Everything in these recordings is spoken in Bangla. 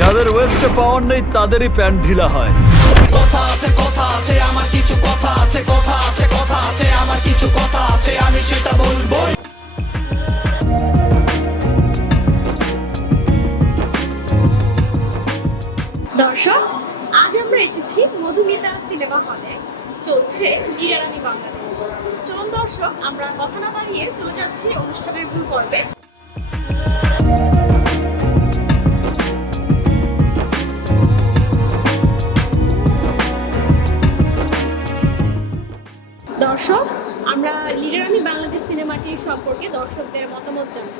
যাদের ওয়েস্টে পাওয়ার নেই তাদেরই প্যান্ট ঢিলা হয়। কথা আছে কথা আছে আমার কিছু কথা আছে কথা আছে কথা আছে আমার কিছু কথা আছে আমি সেটা বলব। দর্শক আজ আমরা এসেছি মধুমিতা সিনেমা হলে। চলছে লিডার বাংলাদেশ। চলুন দর্শক আমরা কথা না বাড়িয়ে চলে যাচ্ছি অনুষ্ঠানের মূল পর্বে। সম্পর্কে দর্শকদের মতামত জানব।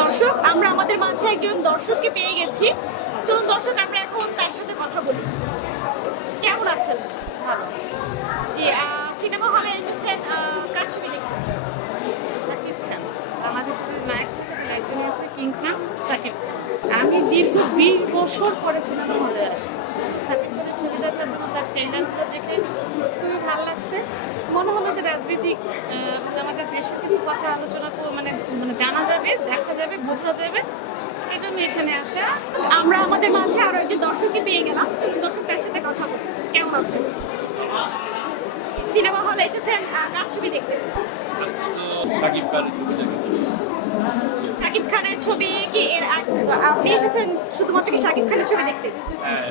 দর্শক আমরা আমাদের মাঝে একজন দর্শককে পেয়ে গেছি। চলুন দর্শক আমরা এখন তার সাথে কথা বলি। কেমন আছেন? জি সিনেমা হলে এসেছেন কার ছবি দেখতে সাকিব খান। বাংলাদেশের নায়ক একজনই আছে কিং খান সাকিব। আমি দীর্ঘ বিশ বছর পরে সিনেমা হলে আসছি। সাকিব খানের ছবি দেখার জন্য তার ট্রেলারগুলো দেখে খুবই ভালো লাগছে। মনে হলো যে রাজনৈতিক আমাদের দেশের কিছু কথা আলোচনা মানে মানে জানা যাবে দেখা যাবে বোঝা যাবে। এই জন্য এখানে আসা। আমরা আমাদের মাঝে আরও একজন দর্শককে পেয়ে গেলাম। তুমি দর্শকদের সাথে কথা বলো। কেমন আছে সিনেমা হলে এসেছেন কার ছবি দেখতে সাকিব খানের কি এর আপনি এসেছেন শুধুমাত্র কি শাকিব খানের ছবি দেখতে? হ্যাঁ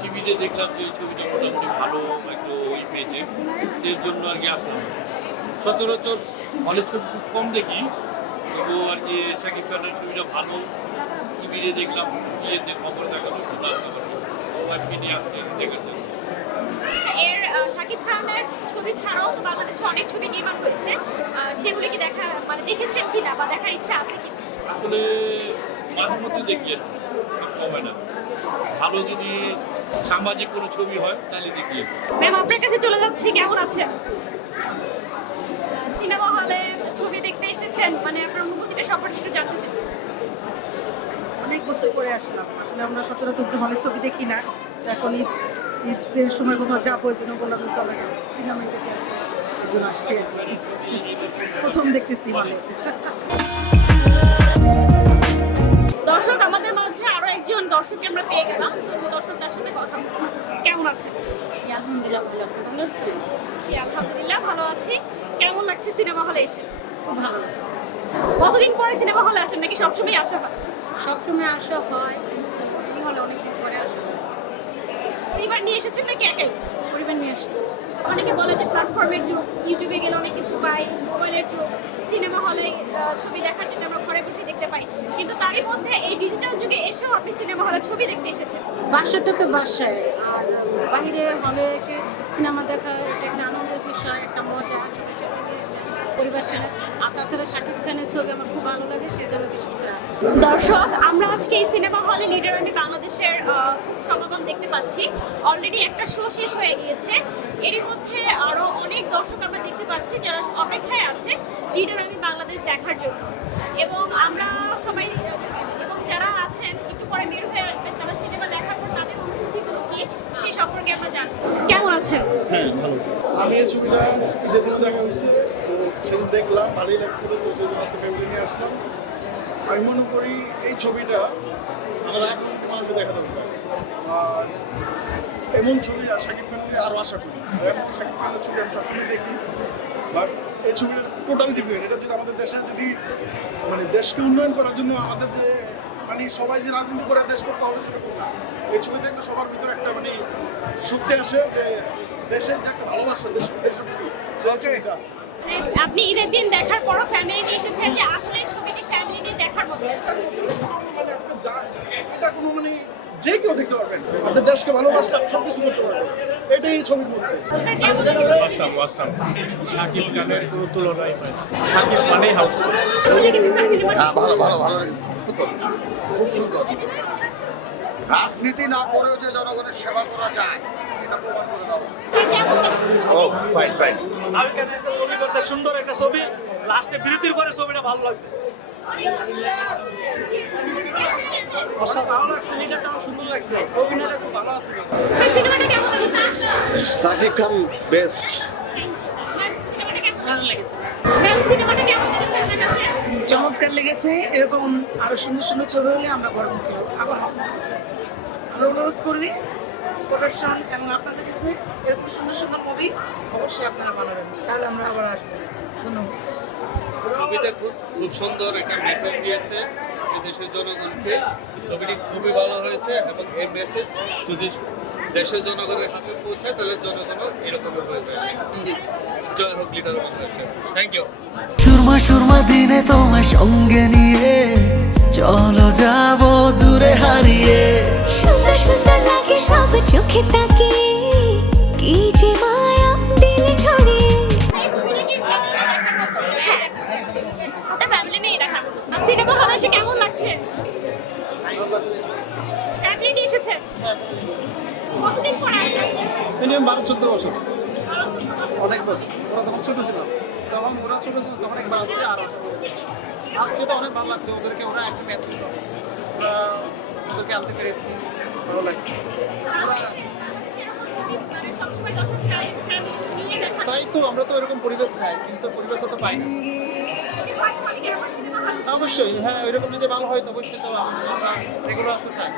টিভিতে দেখলাম যে ছবিটা মোটামুটি ভালো একটু ওই পেয়েছে। এর জন্য আর কি আসলাম। সচরাচর হলের ছবি খুব কম দেখি তবু আর কি সাকিব খানের ছবিটা ভালো। টিভিতে দেখলাম ইয়েতে খবর দেখাল খবর সবাই মিডিয়া দেখেছে এর শাকিব খানের ছবি ছাড়াও তো বাংলাদেশে অনেক ছবি নির্মাণ হয়েছে। সেগুলি কি দেখা মানে দেখেছেন কিনা বা দেখার ইচ্ছা আছে কি আসলে মাঝে মধ্যে দেখি আর কি, না। ভালো যদি সামাজিক কোনো ছবি হয় তাহলে দেখি আর কি। ম্যাম আপনার কাছে চলে যাচ্ছি কেমন আছেন? সিনেমা হলে ছবি দেখতে এসেছেন মানে আপনার অনুভূতিটা সম্পর্কে একটু জানতে চাই। অনেক বছর পরে আসলাম। আসলে আমরা সচরাচর হলে ছবি দেখি না তো এখন ঈদ ঈদের সময় কোথাও যাব ওই জন্য বললাম যে চলে সিনেমায় দেখে আসি। এই জন্য আসছি আর কি। প্রথম দেখতেছি হলে। দর্শক আমাদের মাঝে আরও একজন দর্শককে আমরা পেয়ে গেলাম। তো দর্শক তার সাথে কথা বলব। কেমন আছেন? আলহামদুলিল্লাহ ভালো আছে। জি আলহামদুলিল্লাহ ভালো আছি। কেমন লাগছে সিনেমা হলে এসে? খুব ভালো লাগছে। কতদিন পরে সিনেমা হলে আসেন নাকি সবসময় আসা হয়? সবসময় আসা হয় এই হলে অনেকদিন পরে আসা। পরিবার নিয়ে এসেছেন নাকি একাই? পরিবার নিয়ে আসছি। অনেকে বলে যে প্ল্যাটফর্মের যুগ ইউটিউবে গেলে অনেক কিছু পাই মোবাইলের যুগ। সিনেমা হলে ছবি দেখার জন্য আমরা ঘরে বসে দেখতে পাই কিন্তু তারই মধ্যে এই ডিজিটাল যুগে এসেও আপনি সিনেমা হলে ছবি দেখতে এসেছেন। বাসাটা তো বাসায়। আর বাইরে হলে সিনেমা দেখা এটা একটা আনন্দের বিষয়, একটা মজা। পরিবার সাথে আর তাছাড়া শাকিব খানের ছবি আমার খুব ভালো লাগে সেজন্য বিশেষ করে দর্শক আমরা আজকে এই সিনেমা হলে লিডার আমি বাংলাদেশের সমাগম দেখতে পাচ্ছি। অলরেডি একটা শো শেষ হয়ে গিয়েছে। এরই মধ্যে আরও অনেক দর্শক আমরা দেখতে পাচ্ছি যারা অপেক্ষায় আছে লিডার আমি বাংলাদেশ দেখার জন্য। এবং আমরা সবাই এবং যারা আছেন একটু পরে বের হয়ে আসবেন তারা সিনেমা দেখার পর তাদের অনুভূতিগুলো কি সেই সম্পর্কে আমরা জানব। কেমন আছেন? হ্যাঁ ভালো। আমি এই ছবিটা ঈদের দেখা হয়েছে। সেদিন দেখলাম ভালোই লাগছিল তো সেদিন আজকে ফ্যামিলি নিয়ে আসলাম। আমি মনে করি এই ছবিটা আমরা এখন মানুষও দেখা দরকার। আর এমন ছবি আর শাকিব খানকে আরও আশা করি। এমন শাকিব খানের ছবি আমি সবসময় দেখি বাট এই ছবিটা টোটাল ডিফারেন্ট এটা যদি আমাদের দেশের যদি মানে দেশকে উন্নয়ন করার জন্য আমাদের যে মানে সবাই যে রাজনীতি করে দেশ করতে হবে সেরকম না এই ছবিতে একটা সবার ভিতরে একটা মানে শক্তি আসে যে দেশের যে একটা ভালোবাসা দেশ দেশের প্রতি। আছে। আপনি ঈদের দিন দেখার পরও ফ্যামিলি নিয়ে এসেছেন যে আসলে ছবিটি ফ্যামিলি নিয়ে দেখার মতো। মানে এটা কোনো মানে যে কেউ দেখতে পারবেন। আপনার দেশকে ভালোবাসলে আপনি সব কিছু করতে পারবেন। এটাই ছবির খানের কোনো তুলনাই হয় মানেই হাউস কেমন লেগেছে স্যার সিনেমাটি? ভালো ভালো ভালো। খুব সুন্দর। রাজনীতি না করেও যে জনগণের সেবা করা যায় ও ফাইন ফাইন একটা ছবি করছে সুন্দর একটা ছবি লাস্টে বিরতির পরে ছবিটা ভালো লাগছে? সাকিব খান বেস্ট? চমৎকার লেগেছে এরকম আরও সুন্দর সুন্দর ছবি হলে আমরা গর্ব করি আবার। আমরা অনুরোধ করি প্রোডাকশন এবং আপনাদের কাছে এরকম সুন্দর সুন্দর মুভি অবশ্যই আপনারা বানাবেন। তাহলে আমরা আবার আসব। ধন্যবাদ। ছবিটা খুব খুব সুন্দর একটা মেসেজ দিয়েছে দেশের জনগণকে। ছবিটি খুবই ভালো হয়েছে এবং এই মেসেজ যদি দেশের জনগণের হাতে পৌঁছায় তাহলে জনগণও এরকম জয় হোক লিডার বাংলাদেশের থ্যাংক ইউ সুরমা সুরমা দিনে তোমার সঙ্গে নিয়ে চলো যাব দূরে হারিয়ে। সুন্দর সুন্দর মিনিমাম বারো চোদ্দ বছর। অনেক বছর। ওরা তখন ছোট ছিল। তখন ওরা ছোট ছিল তখন একবার আসছে আর আজকে তো অনেক ভালো লাগছে। ওদেরকে ওরা একদম এত ওরা ওদেরকে আনতে পেরেছি। ভালো লাগছে। চাই তো আমরা তো এরকম পরিবেশ চাই কিন্তু পরিবেশটা তো পাই না। অবশ্যই হ্যাঁ ওইরকম যদি ভালো হয় তো অবশ্যই তো আমরা আমরা রেগুলার আসতে চাই।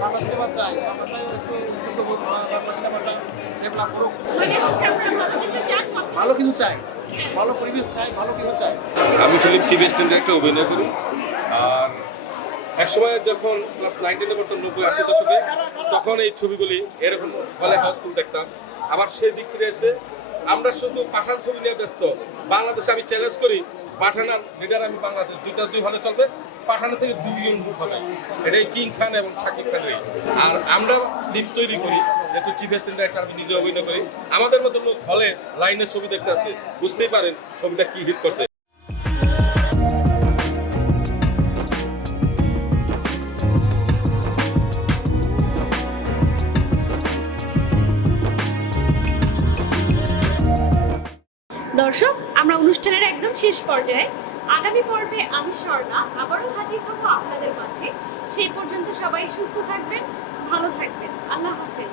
বাংলা সিনেমা চাই। বাংলাটাই একটু উদ্বুদ্ধ বোধ বাংলা সিনেমাটা ডেভেলপ করুক ভালো কিছু চাই ভালো পরিবেশ চাই ভালো কিছু চাই। আমি ফিলিপ টিভি স্ট্যান্ডে একটা অভিনয় করি। আর একসময় যখন ক্লাস নাইন টেনে পড়তাম নব্বই আশি দশকে তখন এই ছবিগুলি এরকম হলে হাউসফুল দেখতাম। আবার সেই দিক ফিরে এসে আমরা শুধু পাঠান ছবি নিয়ে ব্যস্ত। বাংলাদেশে আমি চ্যালেঞ্জ করি পাঠান আর লিডার আমি বাংলাদেশ দুইটা দুই হলে চলবে। পাঠানো থেকে দুই ইউনিট হবে। এটাই কিং খান এবং শাকিব খানের আর আমরা লিপ তৈরি করি, যেহেতু চিফ স্ট্যান্ডে একটা আমি নিজে অভিনয় করি। আমাদের মতো লোক হলে লাইনের ছবি দেখতে আসে, বুঝতেই পারেন ছবিটা কি হিট করছে। দর্শক, আমরা অনুষ্ঠানের একদম শেষ পর্যায়ে আগামী পর্বে আমি স্বর্ণা, আবারও হাজির হব আপনাদের মাঝে। সেই পর্যন্ত সবাই সুস্থ থাকবেন, ভালো থাকবেন। আল্লাহ হাফেজ।